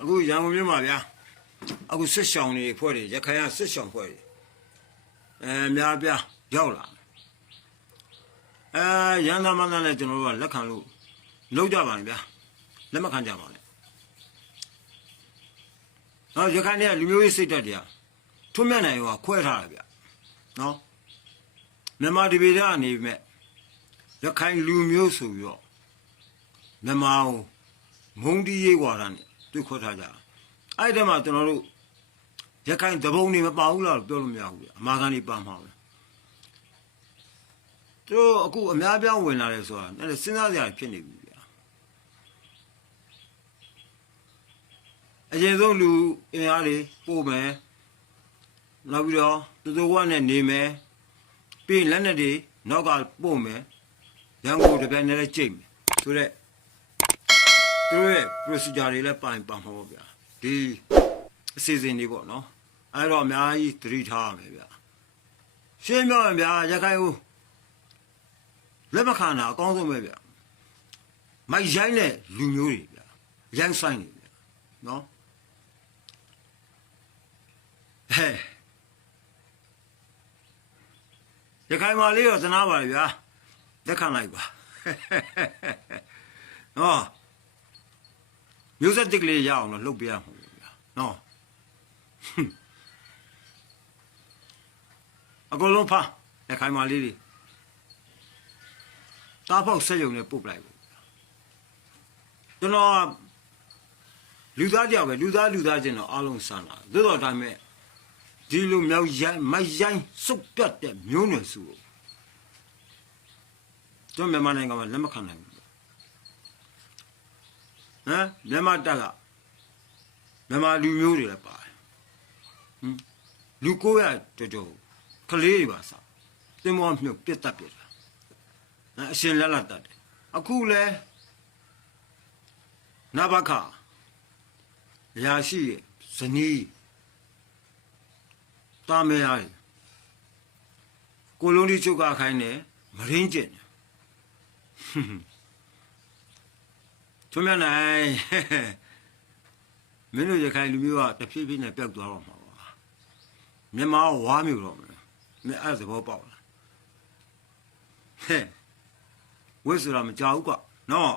အခုရန်ကုန်မြို့မှာဗျာအခုစစ်ဆောင်တွေဖွဲ့တွေရခိုင်ကစစ်ဆောင်ဖွဲ့တွေများပြရောက်လာရန်သားမန်းသားနဲ့ကျွန်တော်တို့ကလက်ခံလို့လုပ်ကြပါနဲ့ဗျာလက်မခံကြပါနဲ့ရခိုင်တွေကလူမျိုးရေးစိတ်ဓာတ်တွေကထွန်းမြတ်နိုင်ကခွဲထားတယ်ဗျနော်မြန်မာဒီပေကနေမဲ့ရခိုင်လူမျိုးဆိုပြီးတော့မြန်မာမုံတီးရေးကွာတာနဲ့တွေ့ခွဲထားကြအဲ့ဒီမှာကျွန်တော်တို့ရခိုင်တပုံတွေမပါဘူးလားပြောလို့မရဘူးဗျအမာခံတွေပါမှာပဲတို့အခုအများပြောင်းဝင်လာတယ်ဆိုတာအဲ့စဉ်းစားစရာဖြစ်နေပြီဗျအရင်ဆုံးလူအင်အားတွေပို့မယ်နောက်ပြီးတော့တူဝါနဲ့နေမယ်ပြီးလက်နဲ့တွေနောက်ကပို့မယ်ရန်ကုန်တပြိုင်တည်းကြိတ်မယ်ဆိုတော့တို့ရဲ့ procedure တွေလည်းပါမှာပေါ့ဗျာဒီအစီအစဉ်တွေပေါ့နော်အဲ့တော့အများကြီးသတိထားရမယ်ဗျာရှင်းပြောရင်ဗျာရခိုင်ကိုလက်မခံတာအကောင်းဆုံးပဲဗျာမိုက်ရိုင်းတဲ့လူမျိုးတွေဗျာရိုင်းဆိုင်တွေဗျာနော်ရခိုင်မာလေးတော့သနာပါလေဗျာလက်ခံလိုက်ပါနော်မျိုးဆက်တစ်ကလေးရအောင်လို့လှုပ်ပြရမှာဗျာနော်အကုန်လုံးဖားရခိုင်မာလေးတွေတားဖောက်ဆက်ယုံနဲ့ပုတ်ပလိုက်ဘူးကျွန်တော်လူသားကြောက်ပဲလူသားချင်းတော့အားလုံးစမ်းလာသို့တော်ဒါမဲ့ဒီလိုမြောက်ရိုင်းမိုက်ရိုင်းစုပ်ပြတ်တဲ့မျိုးနွယ်စုကိုကျွန်တော်မြန်မာနိုင်ငံမှာလက်မခံနိုင်ဘူးမြန်မာတက်ကမြန်မာလူမျိုးတွေလည်းပါတယ်လူ900ကျော်ကလေးတွေပါစားတင်မောမြုပ်ပြတ်တတ်ပြတာအရှင်လက်လက်တတ်တယ်အခုလဲနဘခရာရှိရဲ့ဇနီးတာမေးရတယ်ကိုလုံးဒီချုပ်ကခိုင်းတယ်မရင်းကျင်ထွန်းမြတ်နိုင်မင်းတို့ရခိုင်လူမျိုးကတဖြည်းဖြည်းနဲ့ပျောက်သွားတော့မှာပါမြန်မာဝါမျိုးတော့မင်းအဲ့သဘောပေါက်လားဝိဆိုတာမကြောက်ဘူးကွနော်